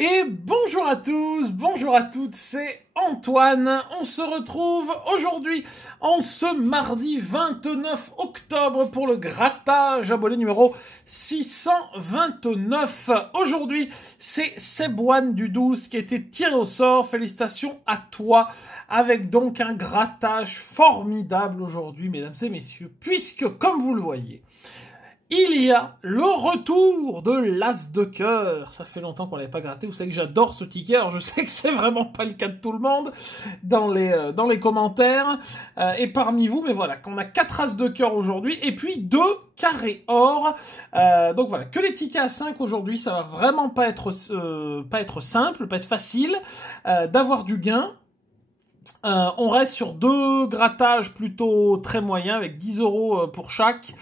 Et bonjour à tous, bonjour à toutes, c'est Antoine. On se retrouve aujourd'hui en ce mardi 29 octobre pour le grattage abonné numéro 629. Aujourd'hui, c'est Sebouane du 12 qui a été tiré au sort. Félicitations à toi, avec donc un grattage formidable aujourd'hui, mesdames et messieurs, puisque comme vous le voyez, il y a le retour de l'As de cœur. Ça fait longtemps qu'on l'avait pas gratté. Vous savez que j'adore ce ticket. Alors je sais que c'est vraiment pas le cas de tout le monde dans les commentaires et parmi vous. Mais voilà, qu'on a 4 As de cœur aujourd'hui et puis 2 carrés or. Donc voilà, que les tickets à 5 aujourd'hui, ça va vraiment pas être simple, pas être facile d'avoir du gain. On reste sur 2 grattages plutôt très moyens avec 10 € pour chaque.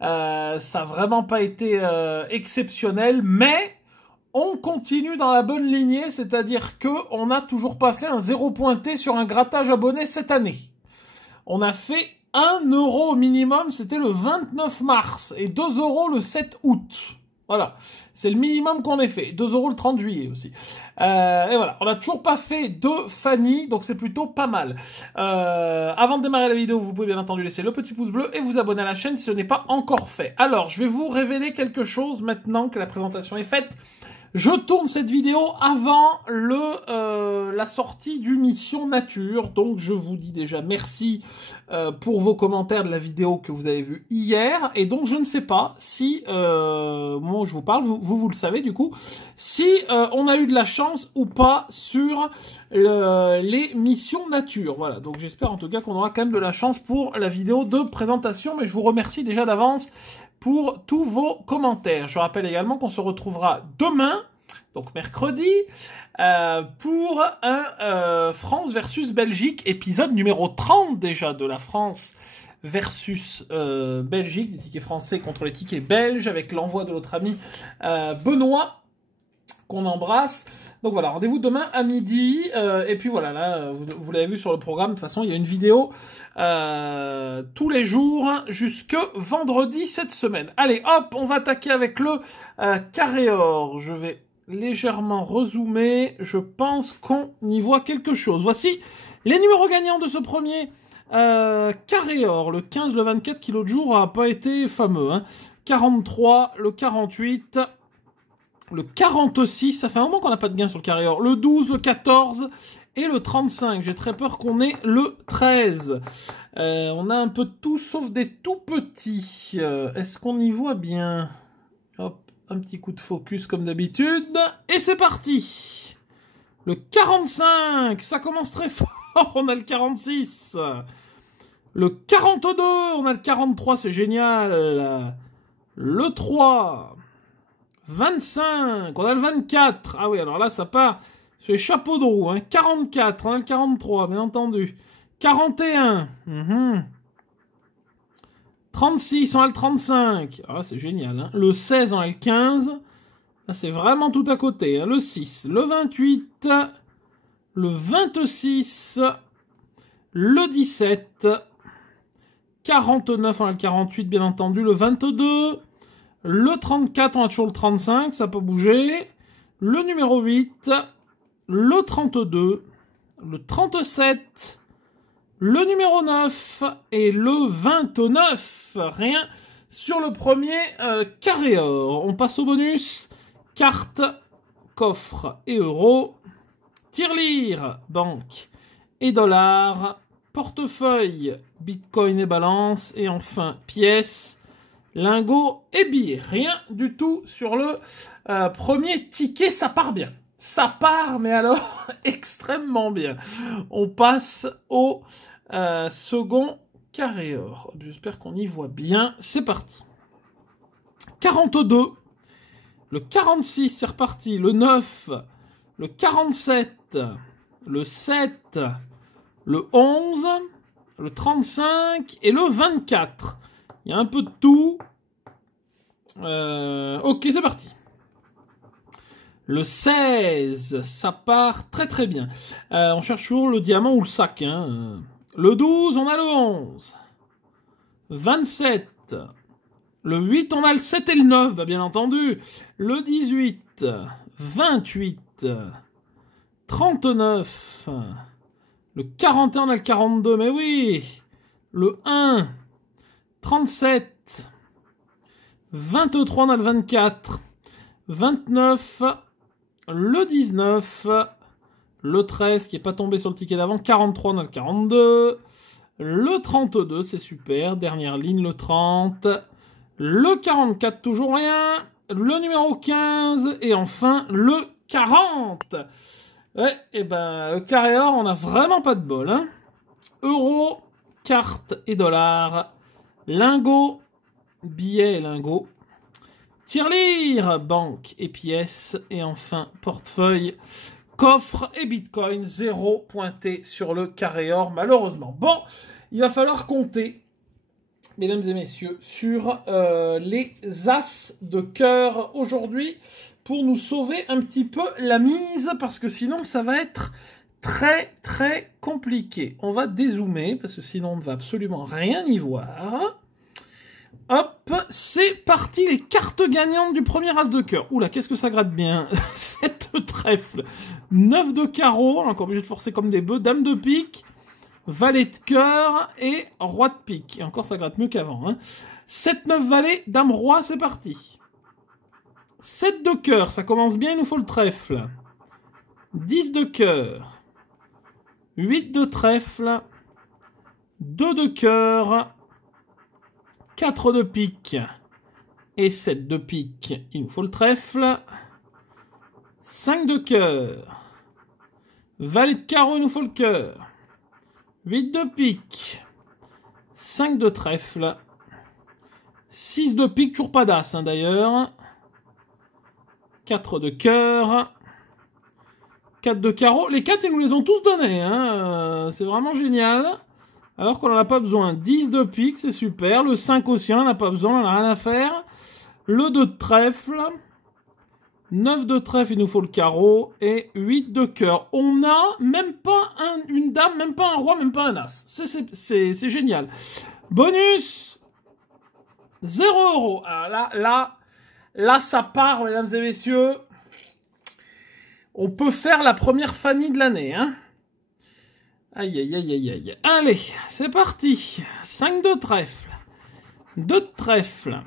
Ça n'a vraiment pas été exceptionnel, mais on continue dans la bonne lignée, c'est-à-dire qu'on n'a toujours pas fait un 0 pointé sur un grattage abonné cette année. On a fait 1 € au minimum, c'était le 29 mars, et 2 € le 7 août. Voilà, c'est le minimum qu'on ait fait. 2 € le 30 juillet aussi. Et voilà, on n'a toujours pas fait de Fanny, donc c'est plutôt pas mal. Avant de démarrer la vidéo, vous pouvez bien entendu laisser le petit pouce bleu et vous abonner à la chaîne si ce n'est pas encore fait. Alors, je vais vous révéler quelque chose maintenant que la présentation est faite. Je tourne cette vidéo avant la sortie du Mission Nature, donc je vous dis déjà merci pour vos commentaires de la vidéo que vous avez vue hier, et donc je ne sais pas si, au moment où je vous parle, vous le savez du coup, si on a eu de la chance ou pas sur les Missions Nature. Voilà, donc j'espère en tout cas qu'on aura quand même de la chance pour la vidéo de présentation, mais je vous remercie déjà d'avance pour tous vos commentaires. Je rappelle également qu'on se retrouvera demain, donc mercredi, pour un France versus Belgique, épisode numéro 30 déjà de la France versus Belgique, des tickets français contre les tickets belges, avec l'envoi de notre ami Benoît, qu'on embrasse. Donc voilà, rendez-vous demain à midi. Et puis voilà, là, vous l'avez vu sur le programme. De toute façon, il y a une vidéo tous les jours jusque vendredi cette semaine. Allez, hop, on va attaquer avec le carré or. Je vais légèrement rezoomer. Je pense qu'on y voit quelque chose. Voici les numéros gagnants de ce premier carré or. Le 15, le 24 qui l'autre jour n'a pas été fameux. 43, le 48... Le 46, ça fait un moment qu'on n'a pas de gain sur le carré or. Le 12, le 14 et le 35. J'ai très peur qu'on ait le 13. On a un peu de tout sauf des tout petits. Est-ce qu'on y voit bien? Hop, un petit coup de focus comme d'habitude. Et c'est parti. Le 45, ça commence très fort. On a le 46. Le 42, on a le 43, c'est génial. Le 3... 25, on a le 24. Ah oui, alors là, ça part sur les chapeaux de roue. 44, on a le 43, bien entendu. 41. 36, on a le 35. Ah, c'est génial. Le 16, on a le 15. Là, c'est vraiment tout à côté. Le 6, le 28, le 26, le 17, 49, on a le 48, bien entendu. Le 22... Le 34, on a toujours le 35, ça peut bouger. Le numéro 8, le 32, le 37, le numéro 9 et le 29. Rien sur le premier carré or. On passe au bonus. Carte, coffre et euros. Tirelire, banque et dollars. Portefeuille, bitcoin et balance. Et enfin, pièces, lingots et billets. Rien du tout sur le premier ticket. Ça part bien. Ça part, mais alors extrêmement bien. On passe au second carré or. J'espère qu'on y voit bien. C'est parti. 42. Le 46, c'est reparti. Le 9. Le 47. Le 7. Le 11. Le 35. Et le 24. Il y a un peu de tout. Ok, c'est parti. Le 16, ça part très très bien. On cherche toujours le diamant ou le sac. Le 12, on a le 11. 27. Le 8, on a le 7 et le 9, bah bien entendu. Le 18. 28. 39. Le 41, on a le 42, mais oui. Le 1. 37. 23, on a le 24. 29. Le 19. Le 13 qui n'est pas tombé sur le ticket d'avant. 43, on a le 42. Le 32, c'est super. Dernière ligne, le 30. Le 44, toujours rien. Le numéro 15. Et enfin, le 40. Ouais, et ben, le carré or, on a vraiment pas de bol. Hein. Euros, cartes et dollars. Lingots, billets et lingots. Tirelire, banque et pièces. Et enfin, portefeuille, coffre et bitcoin. 0 pointé sur le carré or, malheureusement. Bon, il va falloir compter, mesdames et messieurs, sur les as de cœur aujourd'hui pour nous sauver un petit peu la mise, parce que sinon ça va être très très compliqué. On va dézoomer, parce que sinon on ne va absolument rien y voir. Hop, c'est parti, les cartes gagnantes du premier as de cœur. Oula, qu'est-ce que ça gratte bien. 7 de trèfle, 9 de carreau, on est encore obligé de forcer comme des bœufs, dame de pique, valet de cœur et roi de pique. Et encore, ça gratte mieux qu'avant. Hein. 7, 9 valet, dame roi, c'est parti. 7 de cœur, ça commence bien, il nous faut le trèfle. 10 de cœur. 8 de trèfle. 2 de cœur. 4 de pique. Et 7 de pique, il nous faut le trèfle. 5 de cœur. Valet de carreau, il nous faut le cœur. 8 de pique. 5 de trèfle. 6 de pique, toujours pas d'as hein, d'ailleurs. 4 de cœur. 4 de carreau. Les 4, ils nous les ont tous donnés. Hein. C'est vraiment génial. Alors qu'on n'en a pas besoin. 10 de pique, c'est super. Le 5 aussi, on n'en a pas besoin, on n'en a rien à faire. Le 2 de trèfle. 9 de trèfle, il nous faut le carreau. Et 8 de cœur. On n'a même pas une dame, même pas un roi, même pas un as. C'est génial. Bonus 0 €. Alors là, ça part, mesdames et messieurs. On peut faire la première Fanny de l'année. Hein. Aïe, aïe, aïe, aïe, aïe. Allez, c'est parti. 5 de trèfle. 2 de trèfle.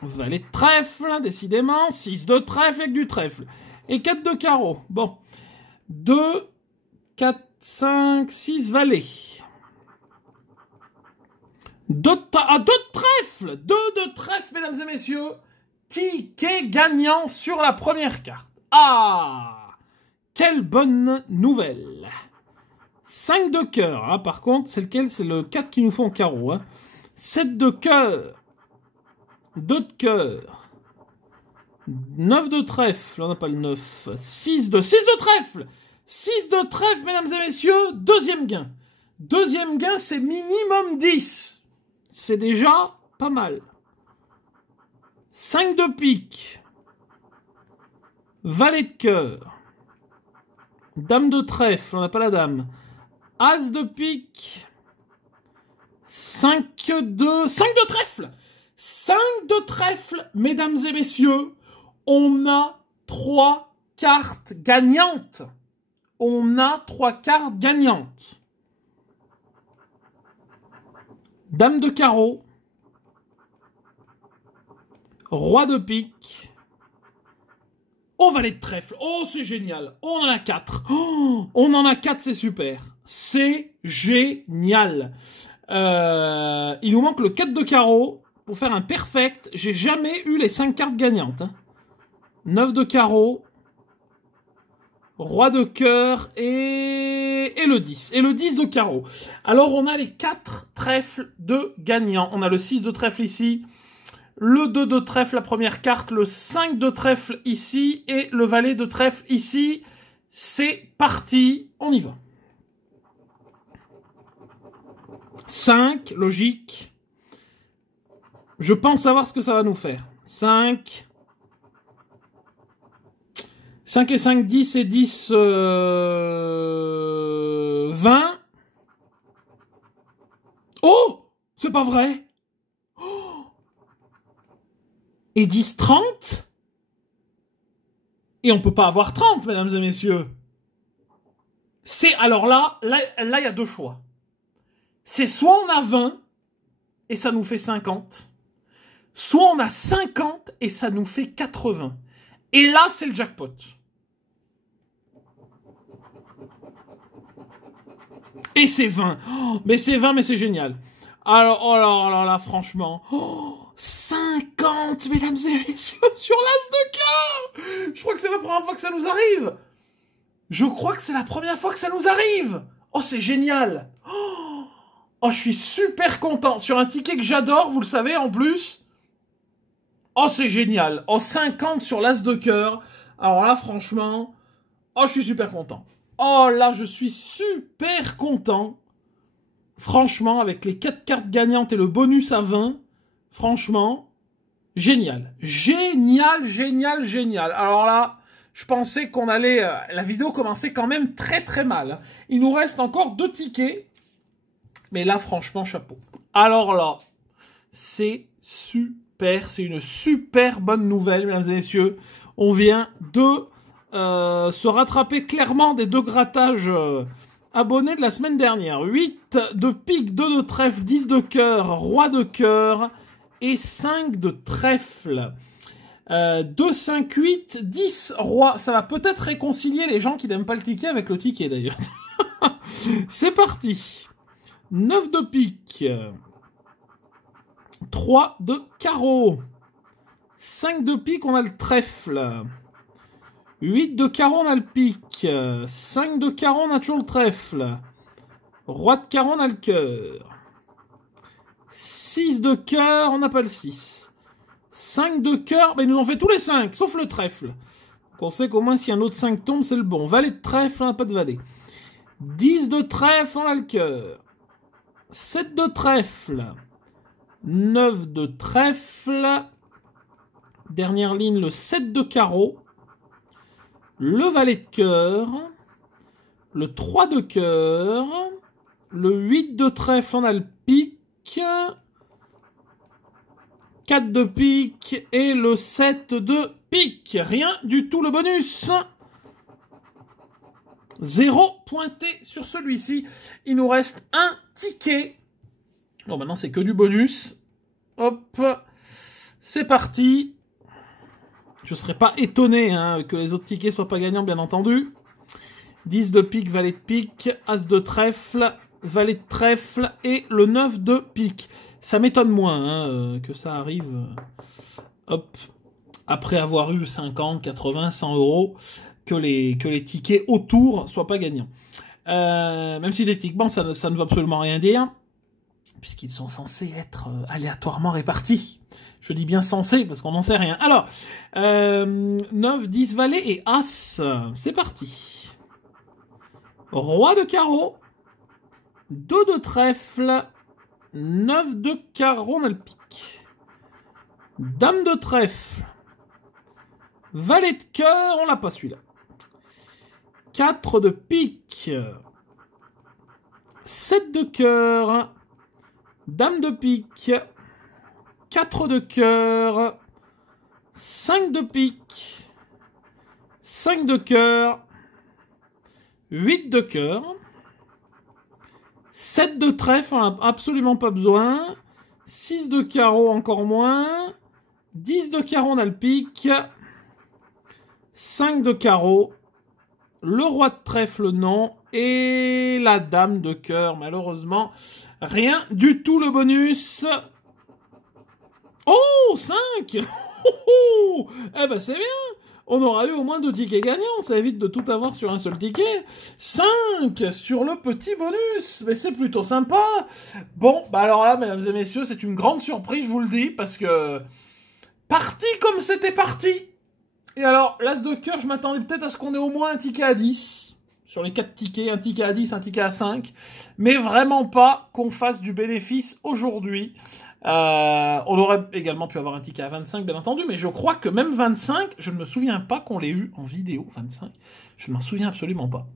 Valet de trèfle, décidément. 6 de trèfle avec du trèfle. Et 4 de carreau. Bon. 2, 4, 5, 6 valets. 2 de trèfle. 2 de trèfle, mesdames et messieurs. Ticket gagnant sur la première carte. Ah! Quelle bonne nouvelle. 5 de cœur. Hein, par contre, c'est lequel? C'est le 4 qui nous faut en carreau. Hein. 7 de cœur. 2 de cœur. 9 de trèfle. On n'a pas le 9. 6 de trèfle. 6 de trèfle, mesdames et messieurs. Deuxième gain. Deuxième gain, c'est minimum 10. C'est déjà pas mal. 5 de pique. Valet de cœur. Dame de trèfle, on n'a pas la dame. As de pique. 5 de trèfle. 5 de trèfle, mesdames et messieurs. On a 3 cartes gagnantes. On a 3 cartes gagnantes. Dame de carreau. Roi de pique. Oh, valet de trèfle. Oh, c'est génial. On en a 4. Oh, on en a 4, c'est super. C'est génial. Il nous manque le 4 de carreau. Pour faire un perfect, j'ai jamais eu les 5 cartes gagnantes. Hein. 9 de carreau. Roi de cœur et le 10. Et le 10 de carreau. Alors, on a les 4 trèfles de gagnants. On a le 6 de trèfle ici. Le 2 de trèfle, la première carte, le 5 de trèfle ici, et le valet de trèfle ici. C'est parti, on y va. 5, logique. Je pense savoir ce que ça va nous faire. 5. 5 et 5, 10 et 10, 20. Oh, c'est pas vrai. Et 10, 30. Et on peut pas avoir 30, mesdames et messieurs. Alors là, il y a deux choix. C'est soit on a 20 et ça nous fait 50, soit on a 50 et ça nous fait 80. Et là, c'est le jackpot. Et c'est 20. Oh, mais c'est 20, mais c'est génial. Alors, oh là, franchement. Oh, 50, mesdames et messieurs, sur l'as de cœur. Je crois que c'est la première fois que ça nous arrive. Je crois que c'est la première fois que ça nous arrive. Oh, c'est génial. Oh, je suis super content. Sur un ticket que j'adore, vous le savez, en plus. Oh, c'est génial. Oh, 50 sur l'as de cœur. Alors là, franchement, oh, je suis super content. Oh là, je suis super content. Franchement, avec les 4 cartes gagnantes et le bonus à 20, franchement, génial. Génial, génial, génial. Alors là, je pensais qu'on allait... la vidéo commençait quand même très très mal. Il nous reste encore 2 tickets. Mais là, franchement, chapeau. Alors là, c'est super. C'est une super bonne nouvelle, mesdames et messieurs. On vient de se rattraper clairement des 2 grattages abonnés de la semaine dernière. 8 de pique, 2 de trèfle, 10 de cœur, roi de cœur et 5 de trèfle. 2, 5, 8, 10 roi. Ça va peut-être réconcilier les gens qui n'aiment pas le ticket avec le ticket d'ailleurs. C'est parti. 9 de pique. 3 de carreau. 5 de pique, on a le trèfle. 8 de carreau, on a le pique. 5 de carreau, on a toujours le trèfle. Roi de carreau, on a le cœur. 6 de cœur, on n'a pas le 6. 5 de cœur, mais ils nous ont fait tous les 5, sauf le trèfle. Donc on sait qu'au moins si un autre 5 tombe, c'est le bon. Valet de trèfle, on n'a pas de valet. 10 de trèfle, on a le cœur. 7 de trèfle. 9 de trèfle. Dernière ligne, le 7 de carreau. Le valet de cœur. Le 3 de cœur. Le 8 de trèfle, on a le pique. 4 de pique et le 7 de pique. Rien du tout le bonus. 0 pointé sur celui-ci. Il nous reste un ticket. Bon, maintenant c'est que du bonus. Hop. C'est parti. Je ne serais pas étonné que les autres tickets soient pas gagnants, bien entendu. 10 de pique, valet de pique, as de trèfle, valet de trèfle et le 9 de pique. Ça m'étonne moins que ça arrive. Hop. Après avoir eu 50, 80, 100 euros, que les tickets autour soient pas gagnants. Même si techniquement ça ne veut absolument rien dire, puisqu'ils sont censés être aléatoirement répartis. Je dis bien censé parce qu'on n'en sait rien. Alors, 9, 10, valet et as. C'est parti. Roi de carreau. 2 de trèfle. 9 de carreau, on a le pique. Dame de trèfle. Valet de cœur, on l'a pas celui-là. 4 de pique. 7 de cœur. Dame de pique. 4 de cœur. 5 de pique. 5 de cœur. 8 de cœur. 7 de trèfle, on n'a absolument pas besoin. 6 de carreau, encore moins. 10 de carreau, on a le pique. 5 de carreau. Le roi de trèfle, non. Et la dame de cœur, malheureusement. Rien du tout le bonus. Oh, 5. Eh ben, c'est bien. On aura eu au moins 2 tickets gagnants. Ça évite de tout avoir sur un seul ticket. 5 sur le petit bonus. Mais c'est plutôt sympa. Bon, bah alors là, mesdames et messieurs, c'est une grande surprise, je vous le dis, parce que... Parti comme c'était parti. Et alors, l'as de cœur, je m'attendais peut-être à ce qu'on ait au moins un ticket à 10. Sur les 4 tickets, un ticket à 10, un ticket à 5. Mais vraiment pas qu'on fasse du bénéfice aujourd'hui. On aurait également pu avoir un ticket à 25, bien entendu, mais je crois que même 25, je ne me souviens pas qu'on l'ait eu en vidéo, 25. Je ne m'en souviens absolument pas.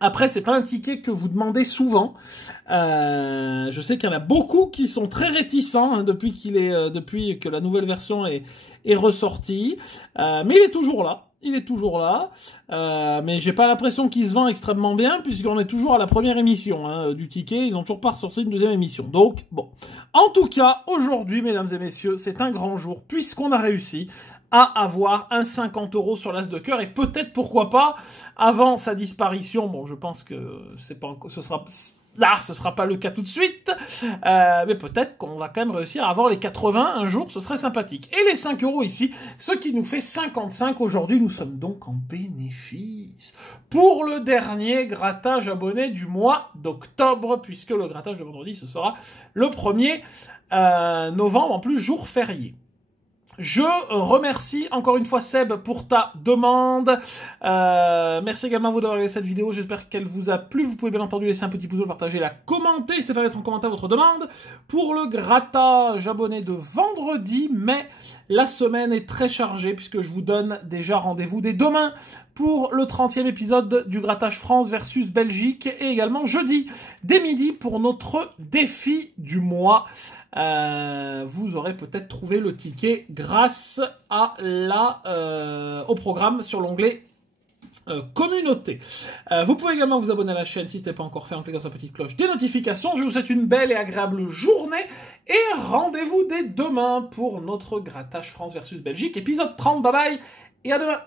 Après, c'est pas un ticket que vous demandez souvent. Je sais qu'il y en a beaucoup qui sont très réticents depuis que la nouvelle version est ressortie. Mais il est toujours là. il est toujours là, mais j'ai pas l'impression qu'il se vend extrêmement bien, puisqu'on est toujours à la première émission du ticket, ils ont toujours pas ressorti une deuxième émission. Donc, bon. En tout cas, aujourd'hui, mesdames et messieurs, c'est un grand jour, puisqu'on a réussi à avoir un 50 € sur l'As de cœur, et peut-être, pourquoi pas, avant sa disparition, bon, je pense que c'est pas encore, ce sera pas le cas tout de suite, mais peut-être qu'on va quand même réussir à avoir les 80 un jour, ce serait sympathique. Et les 5 € ici, ce qui nous fait 55 aujourd'hui, nous sommes donc en bénéfice pour le dernier grattage abonné du mois d'octobre, puisque le grattage de vendredi, ce sera le 1er novembre, en plus jour férié. Je remercie encore une fois Seb pour ta demande. Merci également à vous d'avoir regardé cette vidéo. J'espère qu'elle vous a plu. Vous pouvez bien entendu laisser un petit pouce bleu, partager, la commenter. N'hésitez pas à mettre en commentaire votre demande pour le grattage abonné de vendredi. Mais la semaine est très chargée puisque je vous donne déjà rendez-vous dès demain pour le 30e épisode du grattage France versus Belgique et également jeudi dès midi pour notre défi du mois. Vous aurez peut-être trouvé le ticket grâce à au programme sur l'onglet communauté. Vous pouvez également vous abonner à la chaîne si ce n'est pas encore fait en cliquant sur la petite cloche des notifications. Je vous souhaite une belle et agréable journée et rendez-vous dès demain pour notre grattage France versus Belgique, épisode 30. Bye bye et à demain.